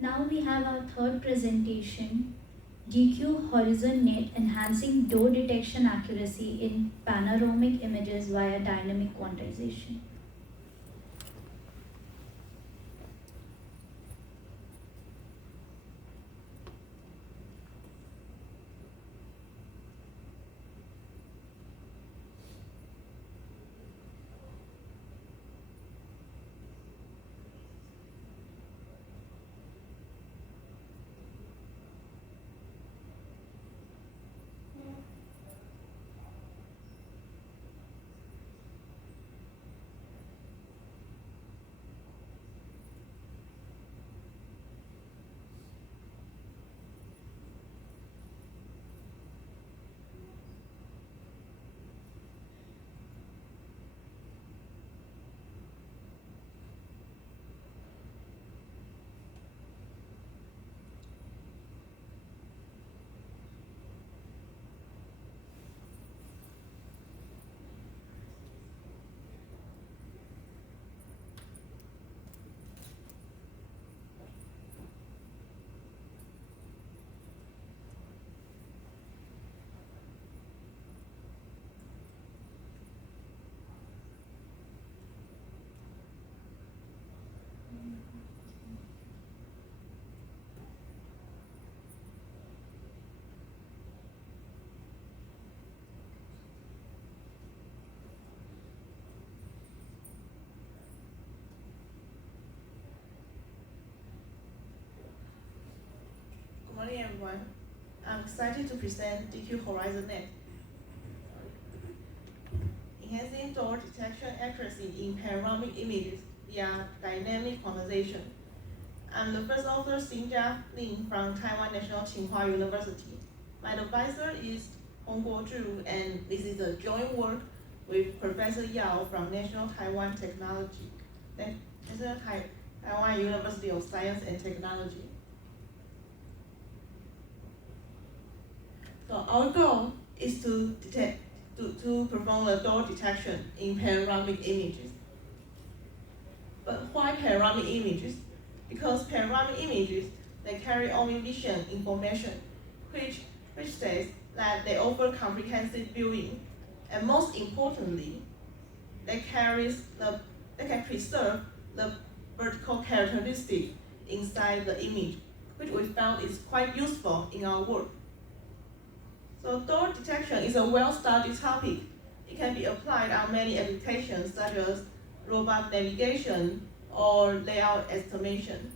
Now we have our third presentation, DQ-HorizonNet enhancing door detection accuracy in panoramic images via dynamic quantization. Good morning, everyone. I'm excited to present DQ-HorizonNet, enhancing door detection accuracy in panoramic images via dynamic quantization. I'm the first author, Xinjia Lin from Taiwan National Tsinghua University. My advisor is Hongguo Zhu, and this is a joint work with Professor Yao from National Taiwan Taiwan University of Science and Technology. So our goal is to perform a door detection in panoramic images. But why panoramic images? Because panoramic images, they carry only vision information, which says that they offer comprehensive viewing, and most importantly, they can preserve the vertical characteristic inside the image, which we found is quite useful in our work. So door detection is a well-studied topic. It can be applied on many applications such as robot navigation or layout estimation.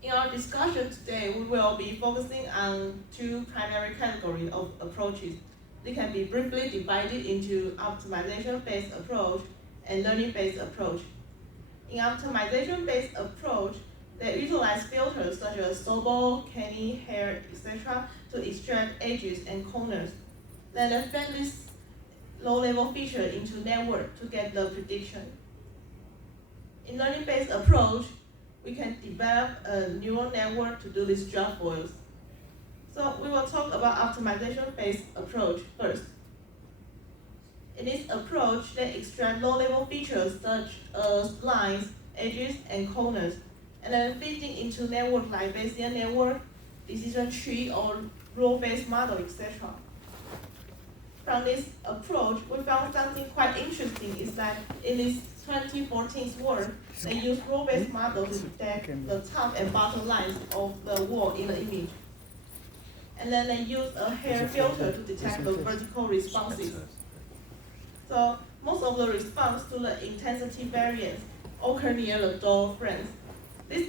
In our discussion today, we will be focusing on two primary categories of approaches. They can be briefly divided into optimization-based approach and learning-based approach. In optimization-based approach, they utilize filters such as Sobol, Kenny, hair, etc. to extract edges and corners. Then they feed this low-level feature into network to get the prediction. In learning-based approach, we can develop a neural network to do this job for us. So we will talk about optimization-based approach first. In this approach, they extract low-level features such as lines, edges, and corners, and then feeding into network like Bayesian network, decision tree, or rule-based model, etc. From this approach, we found something quite interesting is that in this 2014 work, they use rule-based model to detect the top and bottom lines of the wall in the image. And then they use a hair filter to detect the vertical responses. So most of the response to the intensity variance occur near the door frames. This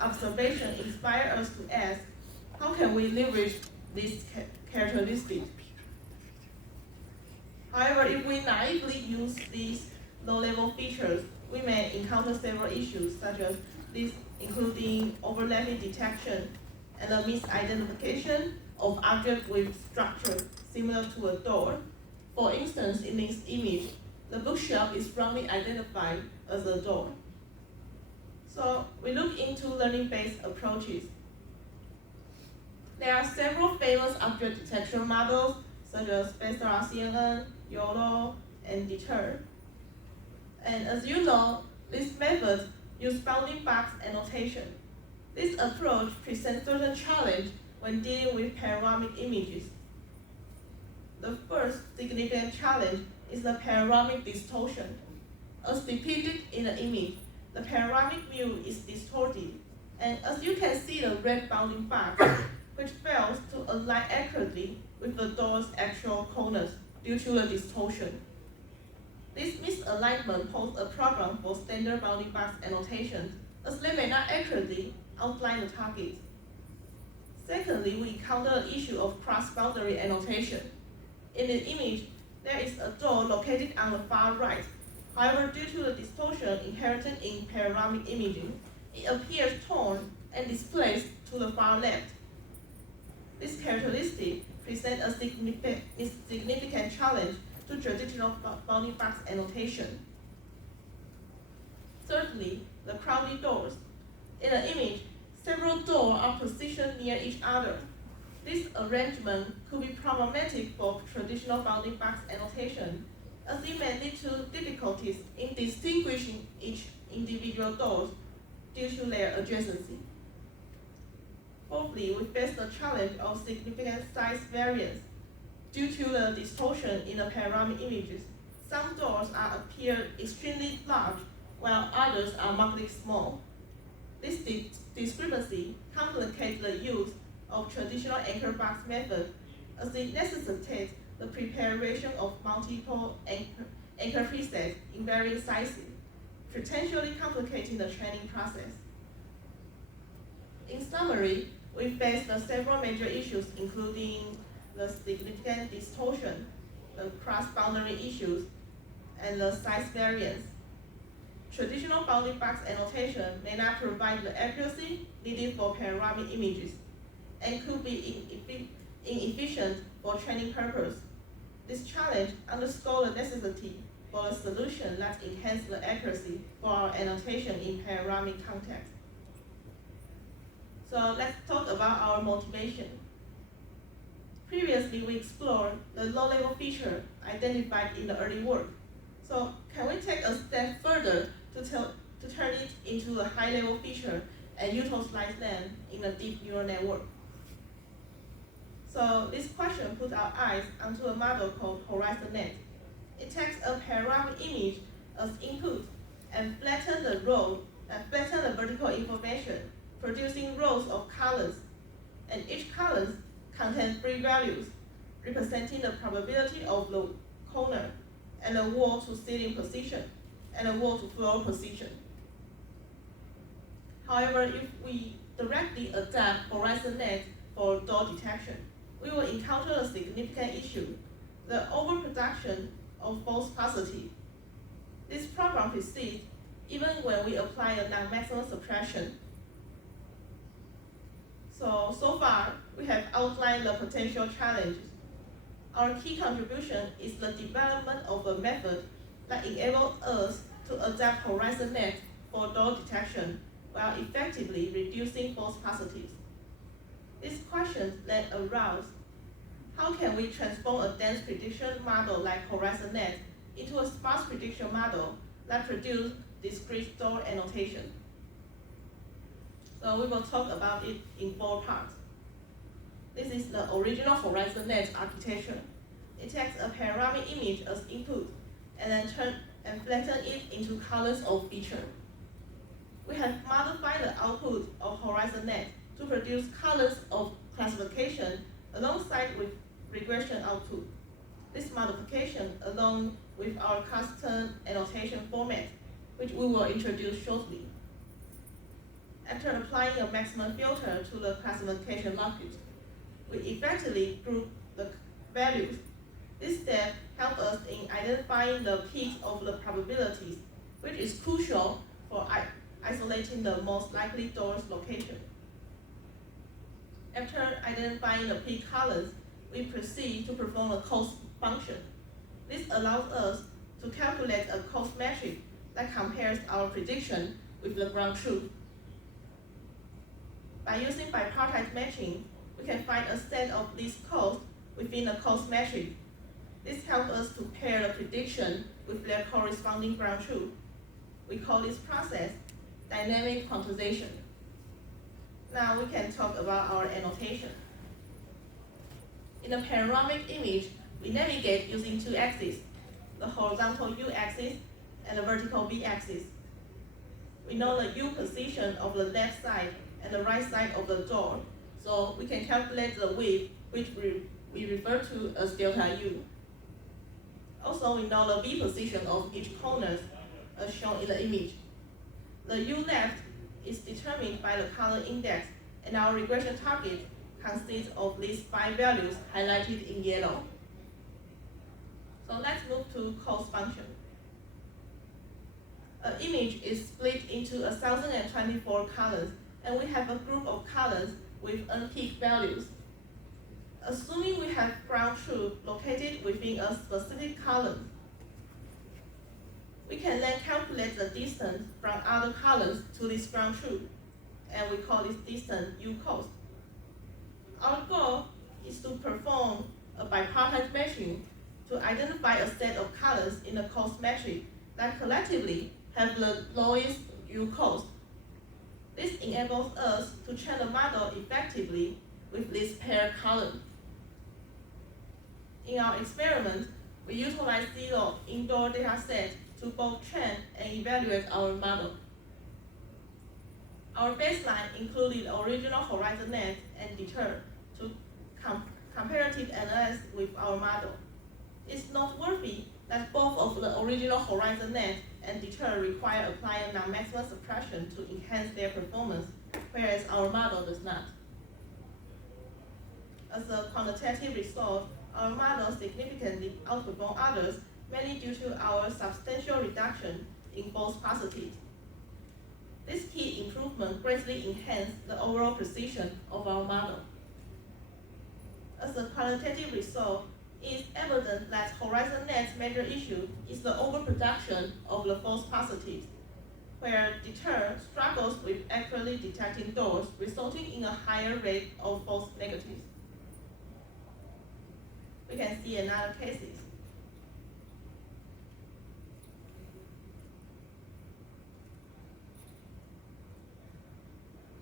observation inspired us to ask, how can we leverage these characteristics? However, if we naively use these low-level features, we may encounter several issues, such as this, including overlapping detection and the misidentification of objects with structure similar to a door. For instance, in this image, the bookshelf is wrongly identified as a door. So we look into learning-based approaches. There are several famous object detection models, such as Vector RCNN, YOLO, and Deter. And as you know, these methods use bounding box annotation. This approach presents certain challenge when dealing with panoramic images. The first significant challenge is the panoramic distortion. As depicted in the image, the panoramic view is distorted, and as you can see the red bounding box, which fails to align accurately with the door's actual corners due to the distortion. This misalignment poses a problem for standard bounding box annotations, as they may not accurately outline the target. Secondly, we encounter the issue of cross-boundary annotation. In the image, there is a door located on the far right. However, due to the distortion inherent in panoramic imaging, it appears torn and displaced to the far left. This characteristic presents a significant challenge to traditional bounding box annotation. Thirdly, the crowded doors. In the image, several doors are positioned near each other. This arrangement could be problematic for traditional bounding box annotation, as it may lead to difficulties in distinguishing each individual door due to their adjacency. Fourthly, we face the challenge of significant size variance. Due to the distortion in the panoramic images, some doors appear extremely large, while others are markedly small. This discrepancy complicates the use of traditional anchor box method, as it necessitates the preparation of multiple anchor presets in varying sizes, potentially complicating the training process. In summary, we face the several major issues, including the significant distortion, the cross-boundary issues, and the size variance. Traditional bounding box annotation may not provide the accuracy needed for panoramic images and could be inefficient for training purposes. This challenge underscores the necessity for a solution that enhances the accuracy for our annotation in panoramic context. So let's talk about our motivation. Previously, we explored the low-level feature identified in the early work. So can we take a step further to turn it into a high-level feature and utilize them in a deep neural network? So this question puts our eyes onto a model called HorizonNet. It takes a panoramic image as input and flattens the vertical information, producing rows of columns, and each column contains 3 values, representing the probability of the corner, and the wall to ceiling position, and the wall to floor position. However, if we directly adapt HorizonNet for door detection, we will encounter a significant issue, the overproduction of false positives. This problem persists even when we apply a non-maximum suppression. So far, we have outlined the potential challenges. Our key contribution is the development of a method that enables us to adapt HorizonNet for door detection while effectively reducing false positives. These questions then arise: how can we transform a dense prediction model like HorizonNet into a sparse prediction model that produces discrete door annotation? So we will talk about it in 4 parts. This is the original HorizonNet architecture. It takes a panoramic image as input and then flatten it into colors of feature. We have modified the output of HorizonNet to produce colors of classification alongside with regression output. This modification, along with our custom annotation format, which we will introduce shortly. After applying a maximum filter to the classification locus, we effectively group the values. This step helps us in identifying the peaks of the probabilities, which is crucial for isolating the most likely door's location. After identifying the peak colors, we proceed to perform a cost function. This allows us to calculate a cost metric that compares our prediction with the ground truth. By using bipartite matching, we can find a set of these codes within a code matrix. This helps us to pair the prediction with their corresponding ground truth. We call this process dynamic quantization. Now we can talk about our annotation. In a panoramic image, we navigate using two axes, the horizontal U-axis and the vertical V-axis. We know the U position of the left side and the right side of the door, so we can calculate the width, which we refer to as delta U. Also, we know the V position of each corner as shown in the image. The U left is determined by the color index, and our regression target consists of these 5 values highlighted in yellow. So let's move to cost function. An image is split into 1,024 colors, and we have a group of colors with n-peak values. Assuming we have ground truth located within a specific column, we can then calculate the distance from other colors to this ground truth, and we call this distance U cost. Our goal is to perform a bipartite matching to identify a set of colors in the cost matrix that collectively have the lowest U cost. This enables us to train the model effectively with this paired column. In our experiment, we utilize 0 indoor data set to both train and evaluate our model. Our baseline included the original HorizonNet and Deter to comparative analyze with our model. It's noteworthy that both of the original HorizonNet and Deter require applying non-maximum suppression to enhance their performance, whereas our model does not. As a quantitative result, our model significantly outperforms others, mainly due to our substantial reduction in false positives. This key improvement greatly enhanced the overall precision of our model. As a qualitative result, it is evident that HorizonNet's major issue is the overproduction of the false positives, where Deter struggles with accurately detecting doors, resulting in a higher rate of false negatives. We can see another cases.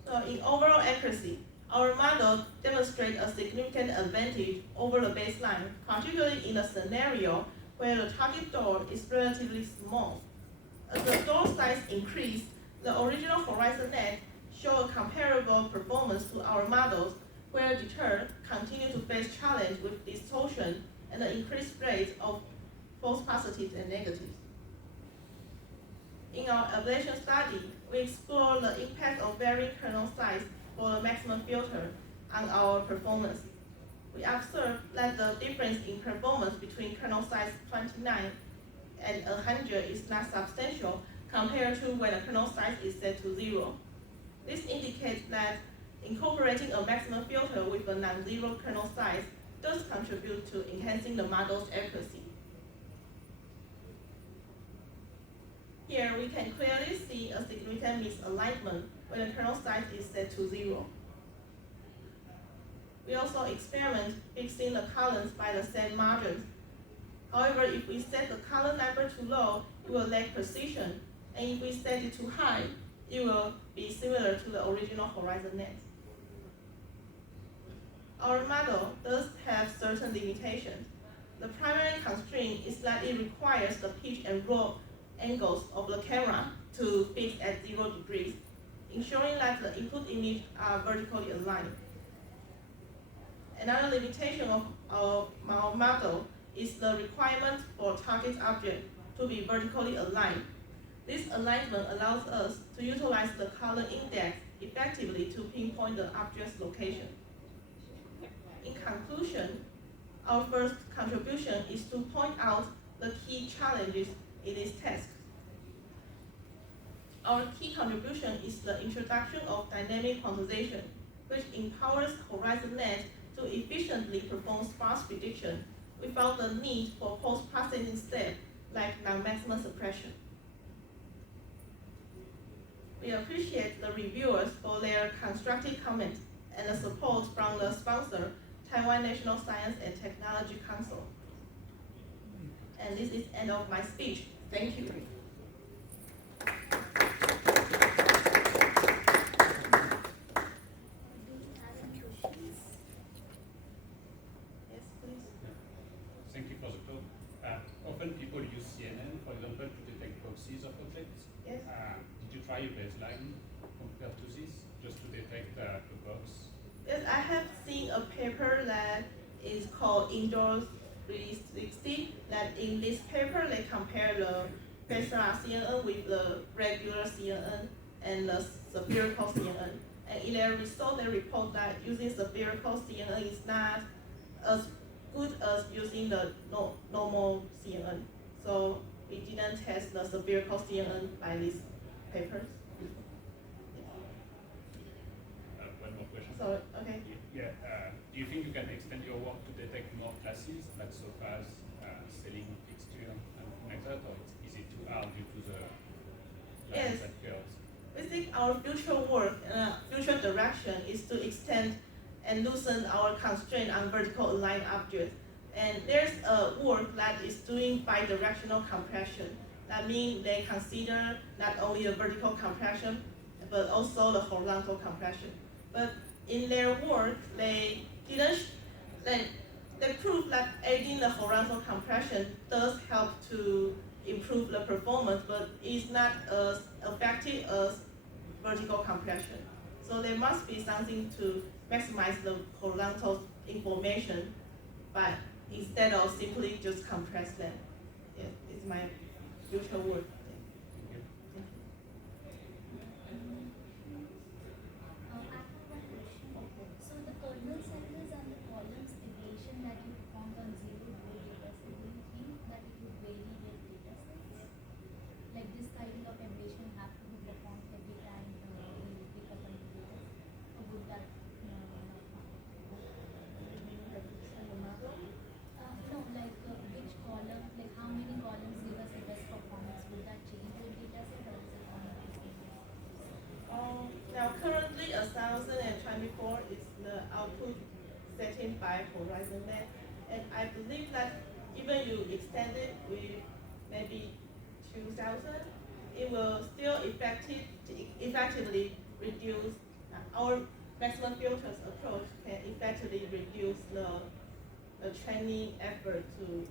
So in overall accuracy, our model demonstrates a significant advantage over the baseline, particularly in a scenario where the target door is relatively small. As the door size increased, the original HorizonNet showed a comparable performance to our models, where Deter continued to face challenge with distortion and the increased rate of false positives and negatives. In our ablation study, we explore the impact of varying kernel size for the maximum filter on our performance. We observed that the difference in performance between kernel size 29 and 100 is not substantial compared to when the kernel size is set to 0. This indicates that incorporating a maximum filter with a non-zero kernel size does contribute to enhancing the model's accuracy. Here we can clearly see a significant misalignment when the kernel size is set to 0. We also experiment fixing the columns by the same margins. However, if we set the column number too low, it will lack precision, and if we set it too high, it will be similar to the original HorizonNet. Our model does have certain limitations. The primary constraint is that it requires the pitch and roll angles of the camera to fix at 0 degrees, ensuring that the input image are vertically aligned. Another limitation of our model is the requirement for target object to be vertically aligned. This alignment allows us to utilize the color index effectively to pinpoint the object's location. In conclusion, our first contribution is to point out the key challenges in this task. Our key contribution is the introduction of dynamic quantization, which empowers HorizonNet to efficiently perform sparse prediction without the need for post-processing steps like non-maximum suppression. We appreciate the reviewers for their constructive comments and the support from the sponsor, Taiwan National Science and Technology Council. And this is the end of my speech. Thank you. Yes, please. Thank you for the talk. Often people use CNN, for example, to detect boxes of objects. Yes. Did you try a baseline compared to this, just to detect a box? Yes, I have seen a paper that is called Indoor 360. That in this paper they compare the Pulsar CNN with the regular CNN and the spherical CNN. And in their result, they report that using spherical CNN is not as good as using the normal CNN. So we didn't test the spherical CNN by these papers. One more question. So, okay. Yeah. Do you think you can extend your work to detect more classes, like sofas, selling fixture and like that, or is it too hard due to the lines Yes. that curves? We think our future work, future direction is to extend and loosen our constraint on vertical aligned objects. And there's a work that is doing bidirectional compression. That means they consider not only the vertical compression, but also the horizontal compression. But in their work, they prove that adding the horizontal compression does help to improve the performance, but it's not as effective as vertical compression. So there must be something to maximize the horizontal information, but instead of simply just compress them. Yeah, it's my future work. Thank you. I have one question. So the kernel sizes and the columns deviation that you found on 0 data set, do you think that it would vary with data sets? Like this kind of aberration have to be performed every time you pick up a new data set? Or would that not matter? No, like which column, like how many columns give us the best performance? Would that change with data set or is it on a Now currently 1024 is the output setting by HorizonNet, and I believe that even you extend it with maybe 2000, it will still effectively reduce our maximum filters approach can effectively reduce the training effort to